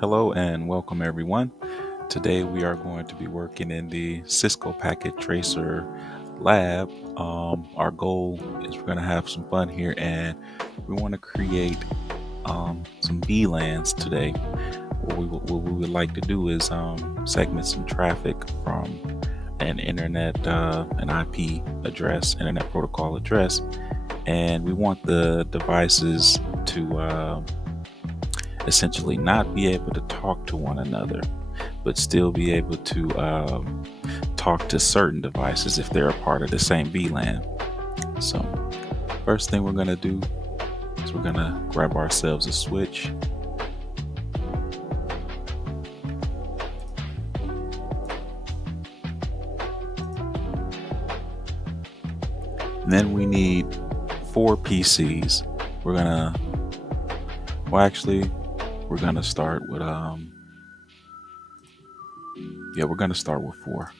Hello and welcome everyone. Today we are going to be working in the Cisco Packet Tracer lab. Our goal is we're going to have some fun here and we want to create some VLANs today. What we would like to do is segment some traffic from an an IP address, internet protocol address, and we want the devices to essentially not be able to talk to one another, but still be able to talk to certain devices if they're a part of the same VLAN. So first thing we're going to do is we're going to grab ourselves a switch. And then we need 4 PCs. We're going to, we're going to start with, we're going to start with 4.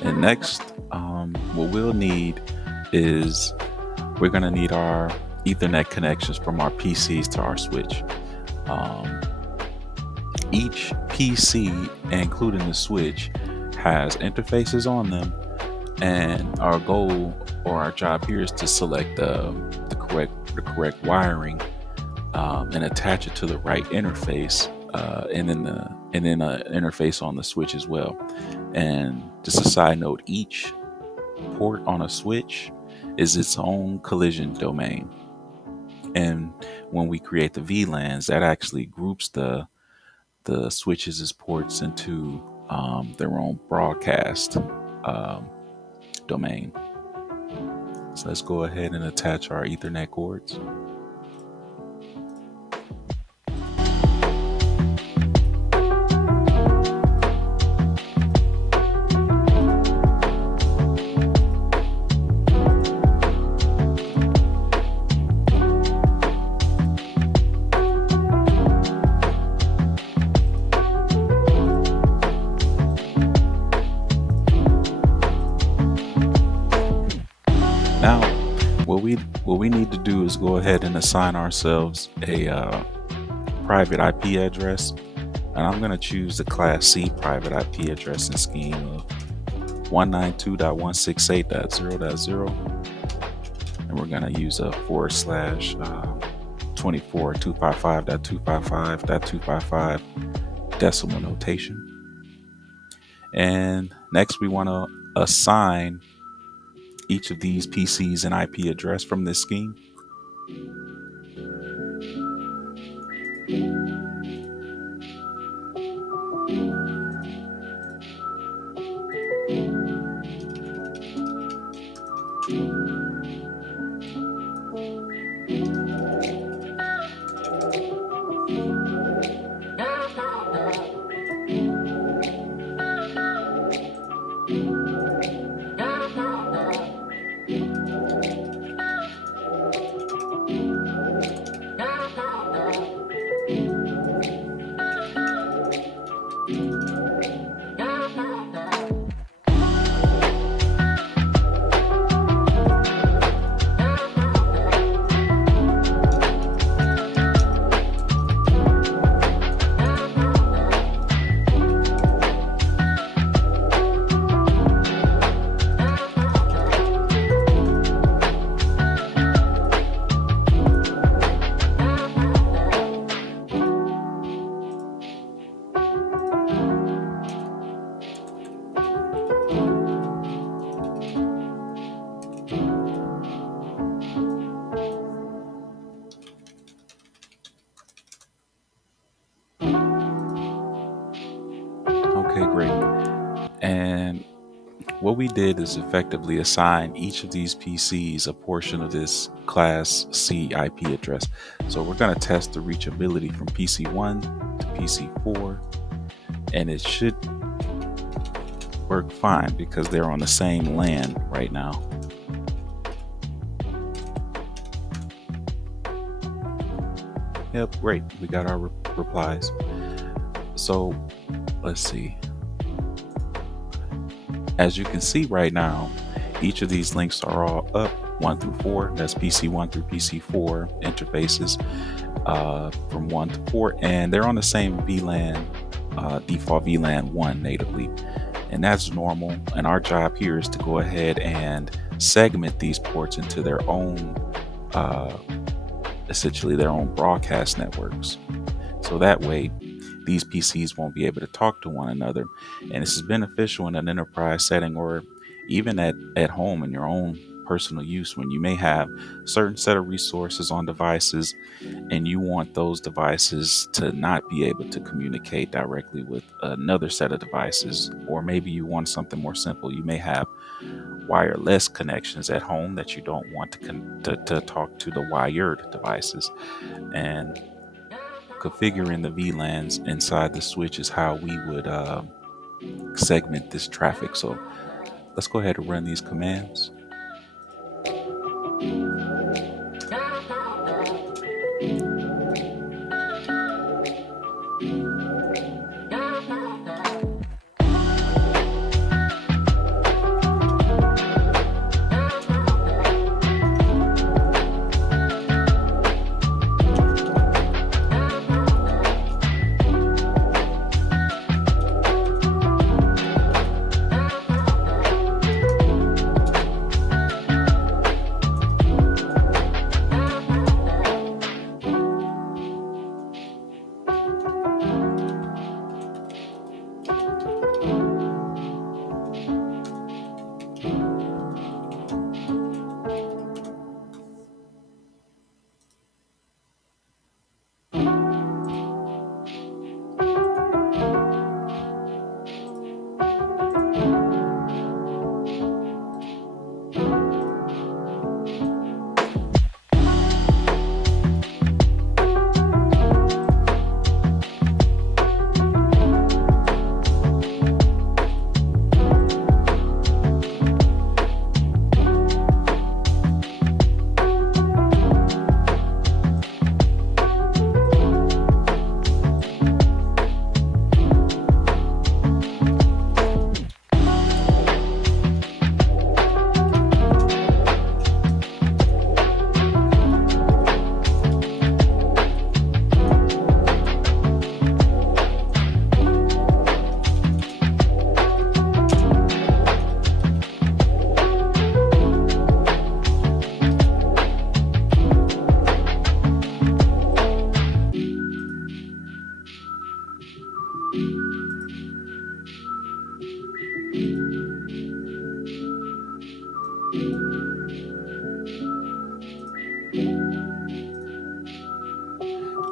And next, what we'll need is we're going to need our Ethernet connections from our PCs to our switch. Each PC, including the switch, has interfaces on them, and our goal or our job here is to select the correct wiring and attach it to the right interface, and then an interface on the switch as well. And just a side note, each port on a switch is its own collision domain. And when we create the VLANs, that actually groups the switches as ports into their own broadcast domain. So let's go ahead and attach our Ethernet cords. Now, what we need to do is go ahead and assign ourselves a private IP address, and I'm going to choose the Class C private IP addressing scheme of 192.168.0.0, and we're going to use a / 24.255.255.255 decimal notation. And next, we want to assign each of these PCs an IP address from this scheme. And what we did is effectively assign each of these PCs a portion of this class C IP address. So we're going to test the reachability from PC1 to PC4, and it should work fine because they're on the same LAN right now. Yep, great. We got our replies. So let's see. As you can see right now, each of these links are all up 1 through 4. That's PC1 through PC4 interfaces from 1 to 4, and they're on the same VLAN, default VLAN 1 natively. And that's normal. And our job here is to go ahead and segment these ports into their own, essentially their own broadcast networks. So that way, these PCs won't be able to talk to one another. And this is beneficial in an enterprise setting or even at home in your own personal use when you may have a certain set of resources on devices and you want those devices to not be able to communicate directly with another set of devices. Or maybe you want something more simple. You may have wireless connections at home that you don't want to talk to the wired devices. And configuring the VLANs inside the switch is how we would segment this traffic. So let's go ahead and run these commands.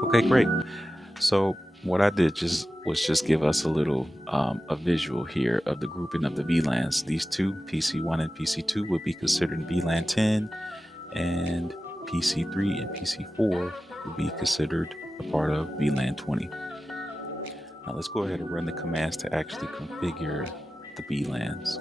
Okay, great. So what I did was just give us a little a visual here of the grouping of the VLANs. These two, PC1 and PC2, would be considered VLAN 10, and PC3 and PC4 would be considered a part of VLAN 20. Now let's go ahead and run the commands to actually configure the VLANs.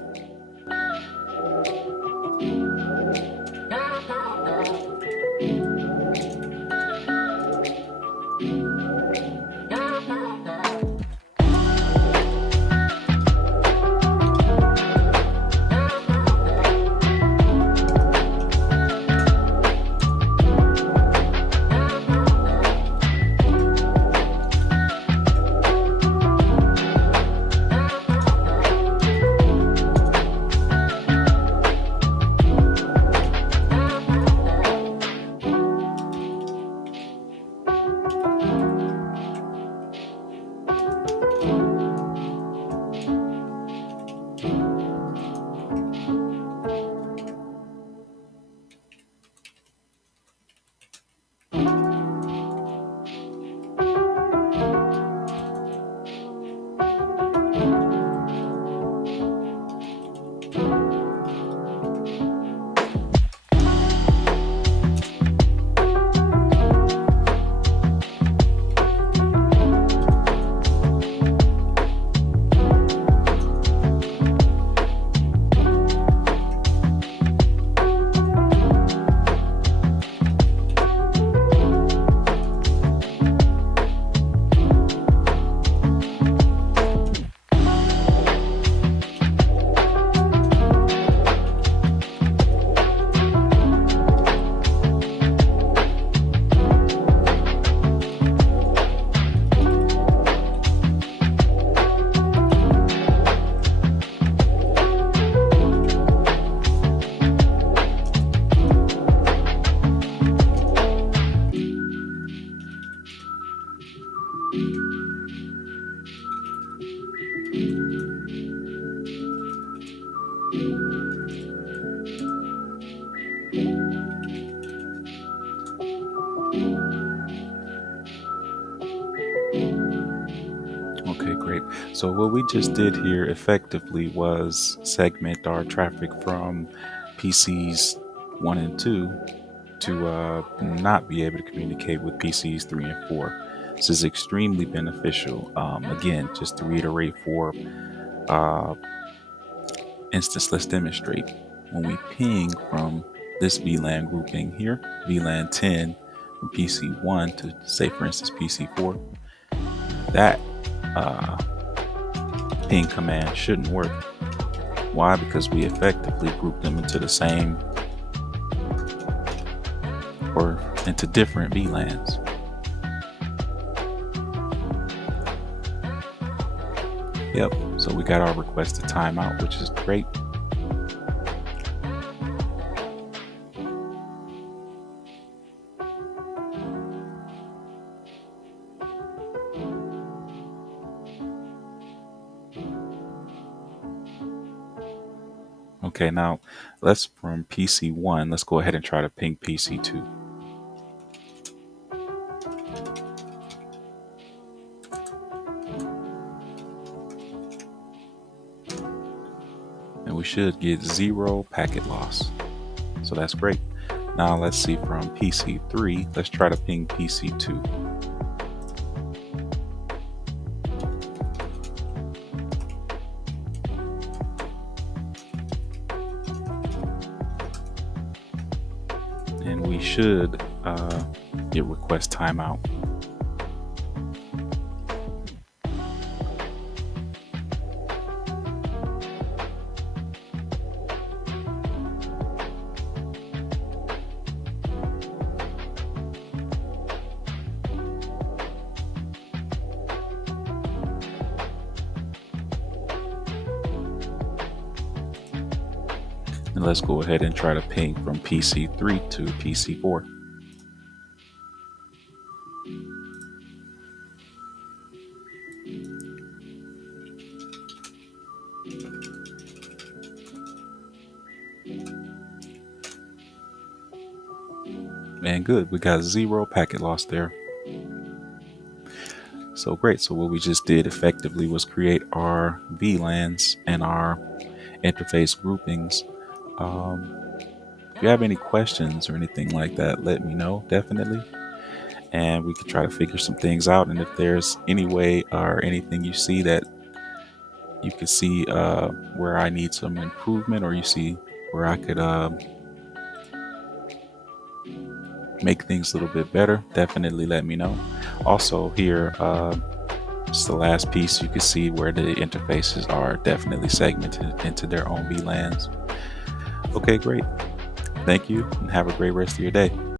Okay, great. So what we just did here effectively was segment our traffic from PCs 1 and 2 to not be able to communicate with PCs 3 and 4. This is extremely beneficial. Again, just to reiterate for uh, instance, let's demonstrate. When we ping from this VLAN grouping here, VLAN 10 from PC 1 to, say, for instance, PC 4, that uh, ping command shouldn't work. Why? Because we effectively group them into the same or into different VLANs. Yep, so we got our requested timeout, which is great. Okay, now let's from PC 1, let's go ahead and try to ping PC 2. And we should get 0 packet loss. So that's great. Now let's see from PC 3, let's try to ping PC 2. And we should get request timeout. And let's go ahead and try to ping from PC 3 to PC 4. And good, we got 0 packet loss there. So great. So what we just did effectively was create our VLANs and our interface groupings. If you have any questions or anything like that, let me know, definitely. And we could try to figure some things out. And if there's any way or anything you see that you could see where I need some improvement, or you see where I could make things a little bit better, definitely let me know. Also here, it's the last piece. You can see where the interfaces are definitely segmented into their own VLANs. Okay, great. Thank you and have a great rest of your day.